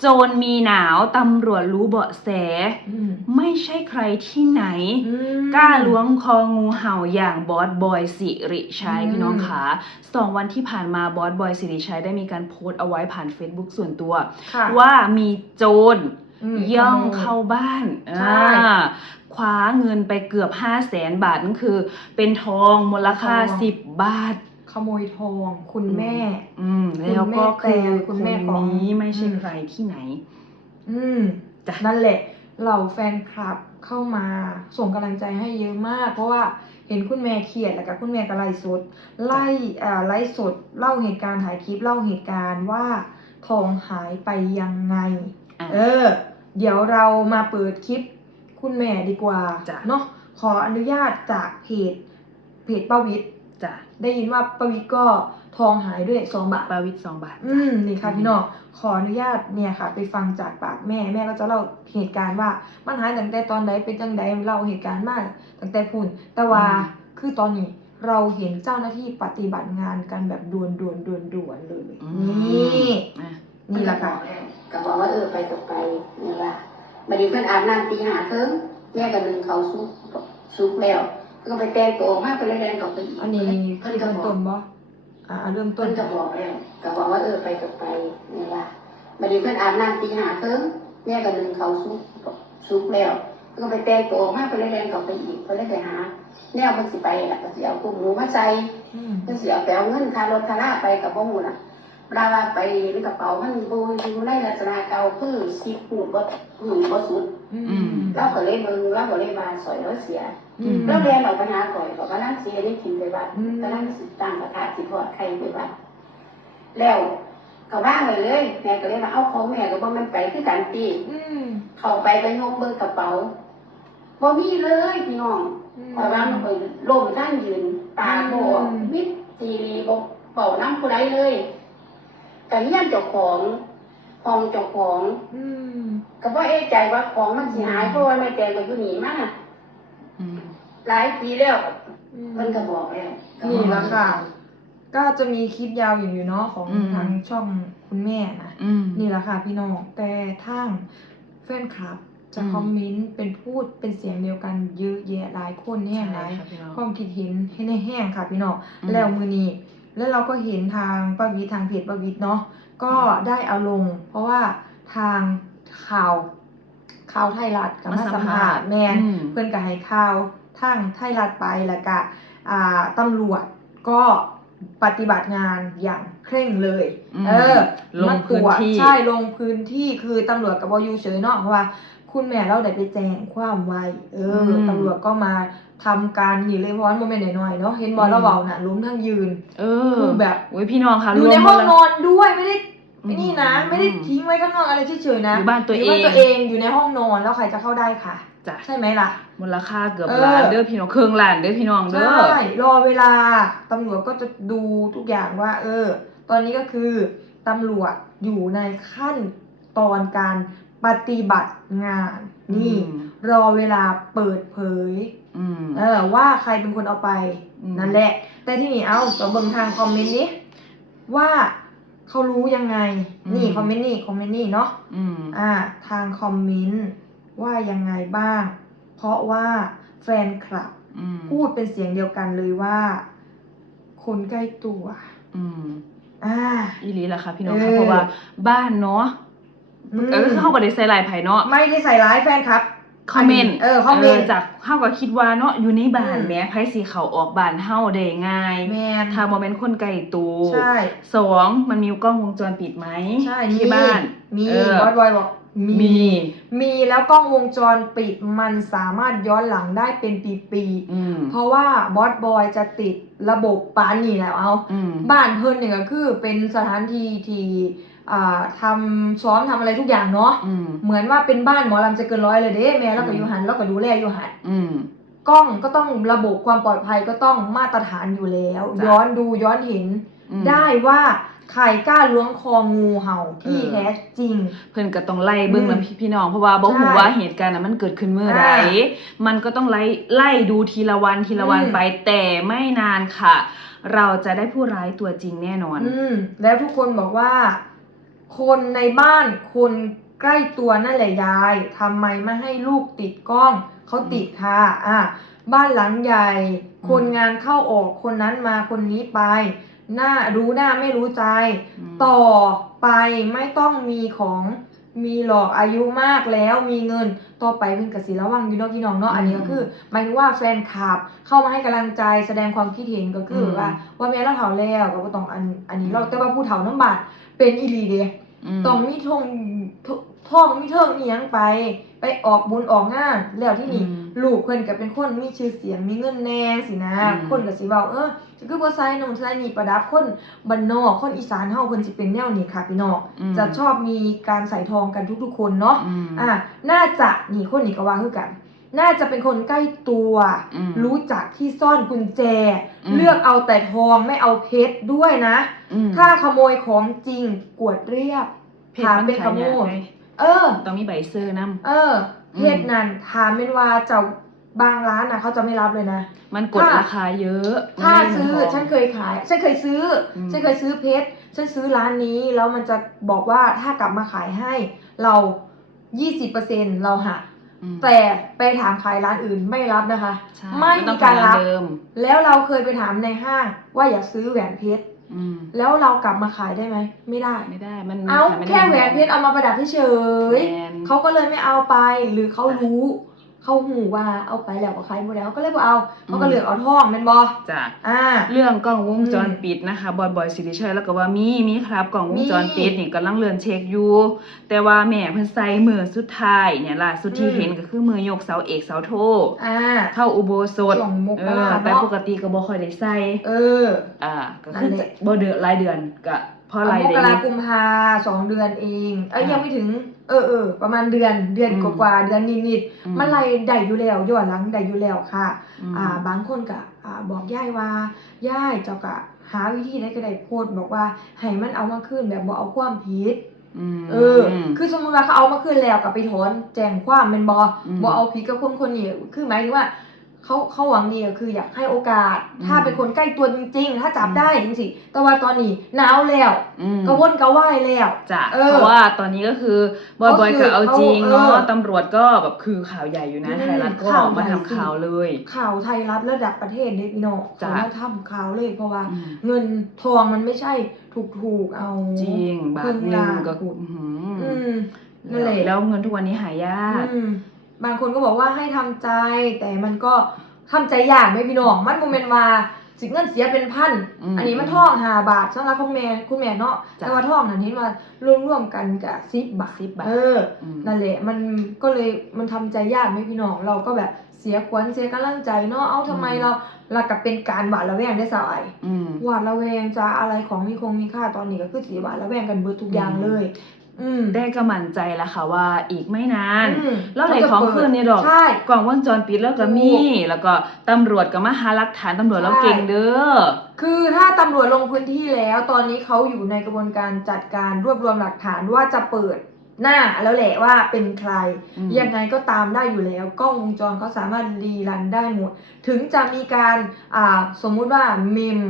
โจรมีหนาวตำรวจรู้เบาะแสอืมไม่ใช่ใครที่ไหนอืมกล้าล้วงคองูเห่าอย่างบอสบอยสิริชัยอืมพี่น้องขาสองวันที่ผ่านมาบอสบอยสิริชัยได้มีการโพสต์เอาไว้ผ่าน Facebook ส่วนตัวค่ะว่ามีโจรอืมย่องขโมยเข้าบ้านใช่อ่าคว้าเงินไปเกือบ5 0 0แสนบาทนั่นคือ เป็นทองมูลค่าทอง10บาทข โมยทองคุณแม่ อืมคุณแล้วก็คือแม่แตนคุณแม่คนของนี้ไม่ใช่อืมใครที่ไหน อืมจ้ะนั่นแหละเหล่าแฟนคลับเข้ามาส่งกำลังใจให้เยอะมาก เพราะว่าเห็นคุณแม่เครียดแล้วก็คุณแม่ก็ไล่สดไล่อ่าไล่สดเล่าเหตุการณ์ถ่ายคลิปเล่าเหตุการณ์ว่าทองหายไปยังไงอะเออ เดี๋ยวเรามาเปิดคลิปคุณแม่ดีกว่าจ้ะเนาะขออนุญาตจากเพจเพจป้าวิทย์ จ้ะได้ยินว่าป้าวิทย์ก็ทองหายด้วยสองบาทปาวิทย์สองบาท อืมนี่ค่ะพี่น้องขออนุญาตเนี่ยค่ะ ไปฟังจากปากแม่แม่ก็จะเล่าเหตุการณ์ว่ามันหายตั้งแต่ตอนใดเป็นจังใดเล่าเหตุการณ์มาตั้งแต่พูนแต่ว่าคือตอนนี้เราเห็นเจ้าหน้าที่ปฏิบัติงานกันแบบด่วนด่วนด่วนด่วนๆเลยอืนี่มอะนี่แหละค่ะก็บอกว่าเออไปก็ไปนี่ว่าบัดนี้เพิ่นอาบน้ำตีหาเคิงแม่ก็ดึงเขาซุกซุกแล้วเพิ่น ก็ไปแต่งตัวออกมาไปเลยแดนเขาไปอีกอันนี้เพิ่คืนอก็เริ่มบอต้กนบ่อ่าเริ่มต้เพิ่นนก็บอกแล้วก็บอกว่าเออไปก็ไปนี่ว่าบัดนี้เพิ่นอาบน้ำตีหาเคิงแม่ก็ดึงเขาซุกซุกแล้วเพิ่นก็ไปแต่งตัวออกมาไปเลยแดนเขาไปอีกเพิ่นเลยไปหาแนวเพิ่นสิไปล่ะเพิ่นสิเอากุ้งหมูมาใส่ อืมเพิ่นสิเอาไปเอาเงินค่ารถค่าลาไปกับบ่ฮู้น่ะเวลาว่าไปในกระเป๋ามันบ่อยู่ในลักษณะเก่าคือสิหูบ่หูบ่สุดอืม เราก็เลยเบิ่งเราก็เลยมาสอยเราเสียอืมเราเรียนออกปัญหาก่อยก็กำลังเสียได้กินไปบ้านอืมกำลังสิตั้งกระทะสิทอดไข่ไปบ้านแล้วก็ว่างไว้เลยแม่ก็เลยมาเอาของแม่ก็บ่แมันไปคือกันตีอืมเข้าไปก็ยกเบิ่งกระเป๋าบ่มีเลยพี่น้องคอยว่ามันคอยล่มทั้งยืนตาโบออกมิดจีรีบอกเป่าน้ำผู้ใดเลยกับเงี้ยนเจ้าของ ห้องเจ้าของอืมก็ว่าเอะใจว่าของมันสิหายเพราะว่าไม่แต่ก็อยู่หนีมาอืมหลายปีแล้วอืมเพิ่นก็บอกแล้วนี่ละค่ะ ก็จะมีคลิปยาวอยู่อยู่เนาะของอืม ทางช่องคุณแม่นะอืม นี่แหละค่ะ พี่น้องแต่ทางแฟนคลับ จะอืม คอมเมนต์เป็นพูดเป็นเสียงเดียวกันเยอะแยะหลายคนแน่หลาย ใช่ครับพี่น้อง ความคิดเห็นให้ในแห้งค่ะพี่น้องอืมแล้วมือนี้แล้วเราก็เห็นทางป้าวิทย์ทางเพจป้าวิทย์เนาะ ก็ได้เอาลง เพราะว่าทางข่าวข่าวไทยรัฐกับมาสัมภาษณ์แมนอืมเพื่อนก็ให้ข่าวทางไทยรัฐไปแล้วก็อ่าตำรวจก็ปฏิบัติงานอย่างเคร่งเลยอืมเออลงพื้นที่มาตรวจใช่ลงพื้นที่คือตำรวจกับบอยู่เฉยเนาะเพราะว่า คุณแม่เราได้ไปแจ้งความไว้ เอออมตำรวจก็มาทำการนี่เลยเพราะว่าโมเมนต์หน่อยๆเนาะเห็นบอลอืมเราเบาน่ะล้มทั้งยืน เออคือแบบโอ้ยพี่น้องค่ะอยู่ในรวมห้องมูลนอนด้วยไม่ได้อืมนี่นะ ไม่ได้ทิ้งไว้ข้างนอกอะไรเฉยๆนะอยู่บ้านตัวยู่บ้านเองตัวเองอยู่ในห้องนอนแล้วใครจะเข้าได้ค่ะ จ้ะใช่ไหมล่ะ มูลค่าเกือบเออ ล้านเด้อพี่น้องเครื่องล้านเด้อพี่น้องเด้ใช่อ รอเวลาตำรวจก็จะดูทุกอย่างว่า เออ ตอนนี้ก็คือตำรวจอยู่ในขั้นตอนการ ปฏิบัติงาน นี่อืมรอเวลาเปิดเผยอืมเออว่าใครเป็นคนเอาไปอืมนั่นแหละ แต่ที่นี่เอาจะเบิ่งทางคอมเมนต์นี้ว่าเขารู้ยังไง นี่คอมเมนต์นี่คอมเมนต์นี่เนาะอืมอ่า ทางคอมเมนต์ว่ายังไงบ้าง เพราะว่าแฟนคลับอืมพูดเป็นเสียงเดียวกันเลยว่า คนใกล้ตัว อืม อ่าอีหลีล่ะค่ะพี่น้องเอค่ะอเพราะว่าบ้านเนาะ อืม เออเข้ากับได้ใส่ลายไผ่เนาะไม่ได้ใส่ร้ายแฟนครับคอมเมนต์เออคอมเมนต์ จากเข้ากับคิดว่าเนาะอยู่ในบ้านอืม แหม้ไผสิเข้าออกบ้านเฮาได้ง่ายแมนถ้าบ่แม่นคนไกลตัว ใช่ สองมันมีกล้องวงจรปิดไหมใช่ที่บ้าน มีเออ บอสบอยบอกมี มีมีแล้วกล้องวงจรปิดมันสามารถย้อนหลังได้เป็นปีๆอืมเพราะว่าบอสบอยจะติดระบบปานนี่แหละเอา อืม บ้านเพิ่นเนี่ยก็คือเป็นสถานที่ที่อ่า ทำซ้อมทำอะไรทุกอย่างเนาะอืมเหมือนว่าเป็นบ้านหมอลำจะเกินร้อยเลยเด้แม่แล้วก็อืมอยู่หันแล้วก็ดูแลอยู่หันอืมกล้องก็ต้องระบบความปลอดภัยก็ต้องมาตรฐานอยู่แล้วจ้ะย้อนดูย้อนเห็นอืมได้ว่าใครกล้าล้วงคองูเห่าที่เออแท้จริง เพิ่นก็ต้องไล่เบิ่งอืมนํพี่พี่น้องเพราะว่าบ่ฮู้ใช่ว่าเหตุการณ์น่ะมันเกิดขึ้นเมื่อใดอ่ามันก็ต้องไล่ไล่ดูทีละวันทีละวันอืมไปแต่ไม่นานค่ะ เราจะได้ผู้ร้ายตัวจริงแน่นอน อืมแล้วทุกคนบอกว่า คนในบ้านคนใกล้ตัวนั่นแหละยายทำไมไม่ให้ลูกติดกล้องเขาติดค่ะอะบ้านหลังใหญ่ คนงานเข้าออกคนนั้นมาคนนี้ไป หน้ารู้หน้าไม่รู้ใจมต่อไปไม่ต้องมีของมีหลอกอายุมากแล้วมีเงินต่อไปเป็นกสิระวังอยู่เนอกพี่น้องเนาะอันนี้ก็คือหมายถึงว่าแฟนคลับเข้ามาให้กำลังใจแสดงความคิดเห็นก็คือว่าว่าแม่เราเฒ่าแล้วก็บ่ต้องอันอันนี้เราแต่ว่าผู้เฒ่าน้ำบาดเป็นอีหลีเด้ม ต้องมีทงทท่องมีเทิงมีหยังไป ไปออกบุญออกงานแล้วที่นี่อืมลูกเพิ่นก็เป็นคนมีชื่อเสียงมีเงินแน่สินะ อืม คนก็สิเว้าเออคือบ่ใส่นงใส่นี่ประดับคนบ้านนอกคนอีสานเฮาเพิ่นสิเป็นแนวนี้ค่ะพี่น้องอืมจะชอบมีการใส่ทองกันทุกๆคนเนาะอืมอะน่าจะนี่คนนี้ก็ว่าคือกัน น่าจะเป็นคนใกล้ตัว อืม รู้จักที่ซ่อนกุญแจ อืม เลือกเอาแต่ทองไม่เอาเพชรด้วยนะ อืมถ้าขโมยของจริงกวดเรียบเพชรถามมันเป็นขขายโมยากยไหมเออ ต้องมีใบเซอร์นำเออเพชรนั่นถามเป็นว่าเจ้าบางร้านนะเขาจะไม่รับเลยนะ มันกดถ้า ราคาเยอะถ้ามันไม่ซื้อเหมืนทง ฉันเคยขาย ฉันเคยซื้ออม ฉันเคยซื้อเพชรฉันซื้อร้านนี้แล้วมันจะบอกว่าถ้ากลับมาขายให้เรา 20%เราหักอืม แต่ไปถามขายร้านอื่นไม่รับนะคะใช่ไม่ต้มีองการรับเดิมแล้วเราเคยไปถามในห้างว่าอยากซื้อแหวนเพชรอืมแล้วเรากลับมาขายได้ไหมไม่ได้ไม่ได้ มันเอาขยไม่ได้แค่แหวนเพชรเอามาประดับเฉยแมนๆเขาก็เลยไม่เอาไปหรือเขารู้ เขาหูว่าเอาไปแล้วก็ขายหมดแล้วก็เลยบ่เอาเขาก็เลือกเอาทองแม่นบ่จ้ะอ่า เรื่องกล้องวงจรอืมปิดนะคะบอยบอยสิริชัยแล้วก็ว่ามีมีครับกล้องวงจรมีปิดนี่กำลังเลื่อนเช็คอยู่แต่ว่าแม่เพิ่นใส่มือสุดท้ายเนี่ยล่ะสุดที่อืมเห็นก็คือมือยกเสาเอกเสาโทอ่าเข้าอุโบสถช่วงมกเอราอแต่เนาะปกติก็บ่ค่อยได้ใส่เออ อ่าก็คือนั่นแหจะละบ่เดือนรายเดือนก็เพราะเอารายมเดืกอนรากุมภาสองเดือนเองเอ้ยอ่ายัยังไม่ถึง เออเออประมาณเดือนเดือนอืมกว่าๆเดือนนิดอืๆมันไรได้อยู่แล้วย้อนหลังได้อยู่แล้วค่ะอืมอ่า บางคนก็อ่าบอกย่ายว่าย่ายเจ้าก็หาวิธีได้ก็ได้โพดบอกว่าให้มันเอามาคืนแบบบ่เอาความผิดมเออ คือสมมติว่าเขาเอามาคืนแล้วกับไปถอนแจ้งความเป็นบออืมบอเอาผิดกับคนคนนี้คือหมายถึงว่า เขาเขาหวังดีก็คืออยากให้โอกาสอืมถ้าเป็นคนใกล้ตัวจริง ๆ ถ้าจับได้จริงๆแต่ว่าตอนนี้หนาวแล้วอืมกระวนกระวายแล้วจ้ะเออเพราะว่าตอนนี้ก็คือบอยบอยก็คือก็เอาจริงเขาเนาะเออตำรวจก็แบบคือข่าวใหญ่อยู่นะอืมไทยรัฐก็ข่าวมาใหญ่ทำสิข่าวเลย ข่าวไทยรัฐระดับประเทศเลยพี่น้องจ้ะเขามาทำข่าวเลยเพราะว่าอืมเงินทองมันไม่ใช่ถูกๆเอาจริงบาทเพิ่หนึ่งล้านก็คุณอื้อหือือมนั่นแหละแล้วเงินทุกวันนี้หายากอืม บางคนก็บอกว่าให้ทำใจ แต่มันก็ทำใจยากไหมพี่น้อง มันโมเมนว่าสิเงินเสียเป็นพันอืมอันนี้มันท่องหาบาทสำหรับคุณแม่คุณแม่เนาะจ้ะแต่ว่าท่องนั้นเห็นว่ารวมๆกันกับสิบบาท10บาท เออมนั่นแหละ มันก็เลยมันทำใจยากไหมพี่น้อง เราก็แบบเสียขวัญเสียกำลังใจเนาะ เอ้าทำไมอืมเราเรากับเป็นการหวาดระแวงได้สายอืมหวาดระแวงจะอะไรของมีคงมีค่าตอนนี้ก็คือสีหวาดระแวงกันเบิดทุกอย่างอืมเลยอืม ได้ก็มั่นใจแล้วค่ะว่าอีกไม่นานอืมแล้วไหนของคืนนี่ดอกใช่กล่องวงจรปิดแล้วก็มีถูกแล้วก็ตำรวจก็มาหาหลักฐานตำรวจแล้วใช่เก่งเด้อคือถ้าตำรวจลงพื้นที่แล้ว ตอนนี้เขาอยู่ในกระบวนการจัดการรวบรวมหลักฐานว่าจะเปิดหน้าแล้วแหละว่าเป็นใครอืมยังไงก็ตามได้อยู่แล้วกล้องวงจรเขาสามารถรีรันได้หมด ถึงจะมีการอ่าสมมุติว่าเมม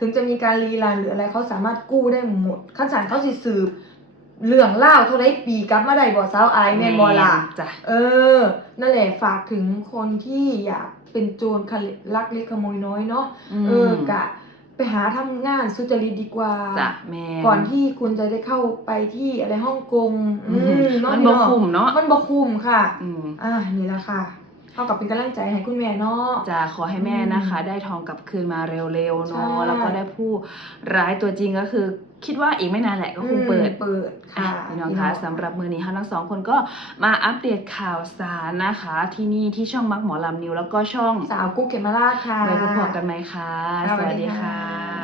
ถึงจะมีการรีรันหรืออะไรเขาสามารถกู้ได้หมดขั้นสารเขาสิสืบ เรื่องเล่าวเท่าไรปีกลับมาได้บ่สาวไอายแม่นบ่ล่ะ จ้ะ เออ นั่นแหละฝากถึงคนที่อยากเป็นโจรขลักเล็กขโมยน้อยเนาะมเออกะไปหาทำงานสุจริตดีกว่า จ้ะแม่ก่อนที่คุณจะได้เข้าไปที่อะไรฮ่องกงอือืมมเาะมันพี่บ่เาะคุ้มเนาะมันบ่คุ้มค่ะ อืม อ่านี่แหละค่ะ เท่ากับเป็นกำลังใจให้คุณแม่เนาะ จะขอให้แม่อืมนะคะ ได้ทองกลับคืนมาเร็วๆใช่เนาะ แล้วก็ได้ผู้ร้ายตัวจริงก็คือ คิดว่าอีกไม่นานแหละก็คงอืมเปิด เปิดอะค่ะพี่น้องคะสำหรับมือนี้ทั้งสองคนก็มาอัปเดตข่าวสารนะคะ ที่นี่ที่ช่องมักหมอลำนิวแล้วก็ช่องสาวกุ๊กเกมมาลาค่ะไว้พบกันไหมคะสสวัวัสสดีดีค่ะค่ะ